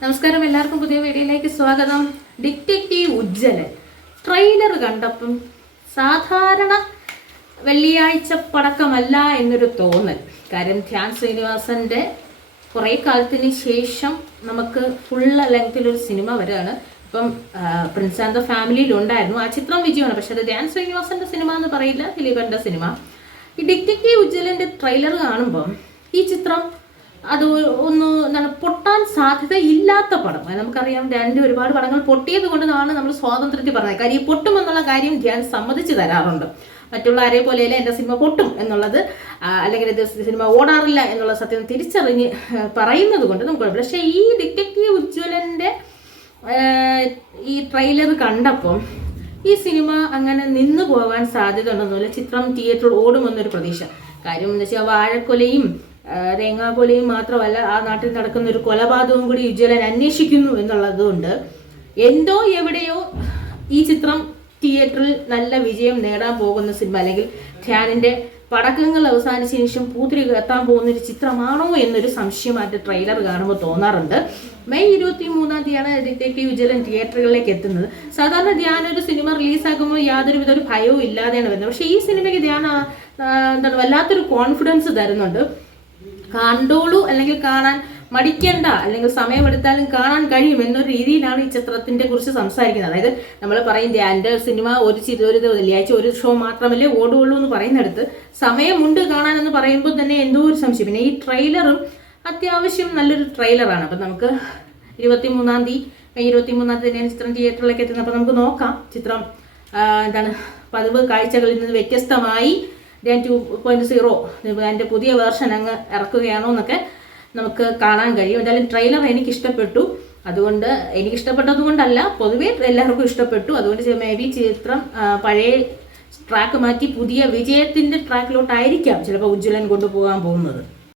നമസ്കാരം, എല്ലാവർക്കും പുതിയ വീഡിയോയിലേക്ക് സ്വാഗതം. ഡിറ്റക്റ്റീവ് ഉജ്ജ്വലൻ ട്രെയിലർ കണ്ടപ്പം സാധാരണ വെള്ളിയാഴ്ച പടക്കമല്ല എന്നൊരു തോന്നൽ. കാര്യം ധ്യാൻ ശ്രീനിവാസന്റെ കുറേ കാലത്തിന് ശേഷം നമുക്ക് ഫുൾ ലെങ്തിലൊരു സിനിമ വരികയാണ്. ഇപ്പം പ്രിൻസ് ആൻഡ് ദ ഫാമിലിയിൽ ഉണ്ടായിരുന്നു, ആ ചിത്രം വിജയമാണ്. പക്ഷെ അത് ധ്യാൻ ശ്രീനിവാസന്റെ സിനിമ എന്ന് പറയില്ല, ദിലീപന്റെ സിനിമ. ഈ ഡിറ്റക്റ്റീവ് ഉജ്ജ്വലന്റെ ട്രെയിലർ കാണുമ്പം ഈ ചിത്രം അത് എന്താണ് പൊട്ടാൻ സാധ്യത ഇല്ലാത്ത പടം. നമുക്കറിയാം ധ്യാനിന്റെ ഒരുപാട് പടങ്ങൾ പൊട്ടിയത് കൊണ്ടാണ് നമ്മൾ സ്വാതന്ത്ര്യത്തിൽ പറഞ്ഞത്. കാര്യം ഈ പൊട്ടുമെന്നുള്ള കാര്യം ധ്യാൻ സമ്മതിച്ചു തരാറുണ്ട്. മറ്റുള്ള ആരെ പോലെയല്ല എൻ്റെ സിനിമ പൊട്ടും എന്നുള്ളത്, അല്ലെങ്കിൽ ഇത് സിനിമ ഓടാറില്ല എന്നുള്ള സത്യം തിരിച്ചറിഞ്ഞ് പറയുന്നത് കൊണ്ട് നമുക്ക് കുഴപ്പമില്ല. പക്ഷേ ഈ ഡിറ്റക്റ്റീവ് ഉജ്ജ്വലന്റെ ഈ ട്രെയിലർ കണ്ടപ്പം ഈ സിനിമ അങ്ങനെ നിന്നു പോകാൻ സാധ്യത ഉണ്ടെന്നില്ല. ചിത്രം തിയേറ്ററിൽ ഓടുമെന്നൊരു പ്രതീക്ഷ. കാര്യം എന്ന് വെച്ചാൽ വാഴക്കൊലയും തേങ്ങാക്കൊലയും മാത്രമല്ല, ആ നാട്ടിൽ നടക്കുന്ന ഒരു കൊലപാതകവും കൂടി ഉജ്ജ്വലൻ അന്വേഷിക്കുന്നു എന്നുള്ളതുകൊണ്ട് എന്തോ എവിടെയോ ഈ ചിത്രം തിയേറ്ററിൽ നല്ല വിജയം നേടാൻ പോകുന്ന സിനിമ, അല്ലെങ്കിൽ ധ്യാനിന്റെ പടക്കങ്ങൾ അവസാനിച്ച ശേഷം പൂത്തിരി എത്താൻ പോകുന്ന ഒരു ചിത്രമാണോ എന്നൊരു സംശയമായിട്ട് ട്രെയിലർ കാണുമ്പോൾ തോന്നാറുണ്ട്. മെയ് 23-ാം തീയതിയാണ് ഡിറ്റക്റ്റീവ് ഉജ്ജ്വലൻ തിയേറ്ററുകളിലേക്ക് എത്തുന്നത്. സാധാരണ ധ്യാൻ ഒരു സിനിമ റിലീസാക്കുമ്പോൾ യാതൊരുവിധ ഒരു ഭയവും ഇല്ലാതെയാണ് വരുന്നത്. പക്ഷേ ഈ സിനിമയ്ക്ക് ധ്യാൻ എന്താണ് വല്ലാത്തൊരു കോൺഫിഡൻസ് തരുന്നുണ്ട്. കണ്ടോളൂ, അല്ലെങ്കിൽ കാണാൻ മടിക്കണ്ട, അല്ലെങ്കിൽ സമയമെടുത്താലും കാണാൻ കഴിയും എന്നൊരു രീതിയിലാണ് ഈ ചിത്രത്തിന്റെ കുറിച്ച് സംസാരിക്കുന്നത്. അതായത് നമ്മൾ പറയും ധ്യാന്റെ സിനിമ ഒരു വെള്ളിയാഴ്ച ഒരു ഷോ മാത്രമല്ലേ ഓടുകയുള്ളൂ എന്ന് പറയുന്നിടത്ത് സമയമുണ്ട് കാണാനെന്ന് പറയുമ്പോൾ തന്നെ എന്തോ ഒരു സംശയം. പിന്നെ ഈ ട്രെയിലറും അത്യാവശ്യം നല്ലൊരു ട്രെയിലറാണ്. അപ്പം നമുക്ക് 23-ാം തീയതി മെയ് 23-ാം തീയതി തന്നെയാണ് ചിത്രം തിയേറ്ററിലേക്ക് എത്തുന്നത്. അപ്പം നമുക്ക് നോക്കാം ചിത്രം എന്താണ് പതിവ് കാഴ്ചകളിൽ നിന്ന് വ്യത്യസ്തമായി ധ്യാൻ 2.0 അതിൻ്റെ പുതിയ വേർഷൻ അങ്ങ് ഇറക്കുകയാണോ എന്നൊക്കെ നമുക്ക് കാണാൻ കഴിയും. എന്തായാലും ട്രെയിലർ എനിക്കിഷ്ടപ്പെട്ടു. അതുകൊണ്ട് എനിക്കിഷ്ടപ്പെട്ടത് കൊണ്ടല്ല, പൊതുവേ എല്ലാവർക്കും ഇഷ്ടപ്പെട്ടു. അതുകൊണ്ട് മേ ബി ചിത്രം പഴയ ട്രാക്ക് മാറ്റി പുതിയ വിജയത്തിൻ്റെ ട്രാക്കിലോട്ടായിരിക്കാം ചിലപ്പോൾ ഉജ്ജ്വലൻ കൊണ്ടുപോകാൻ പോകുന്നത്.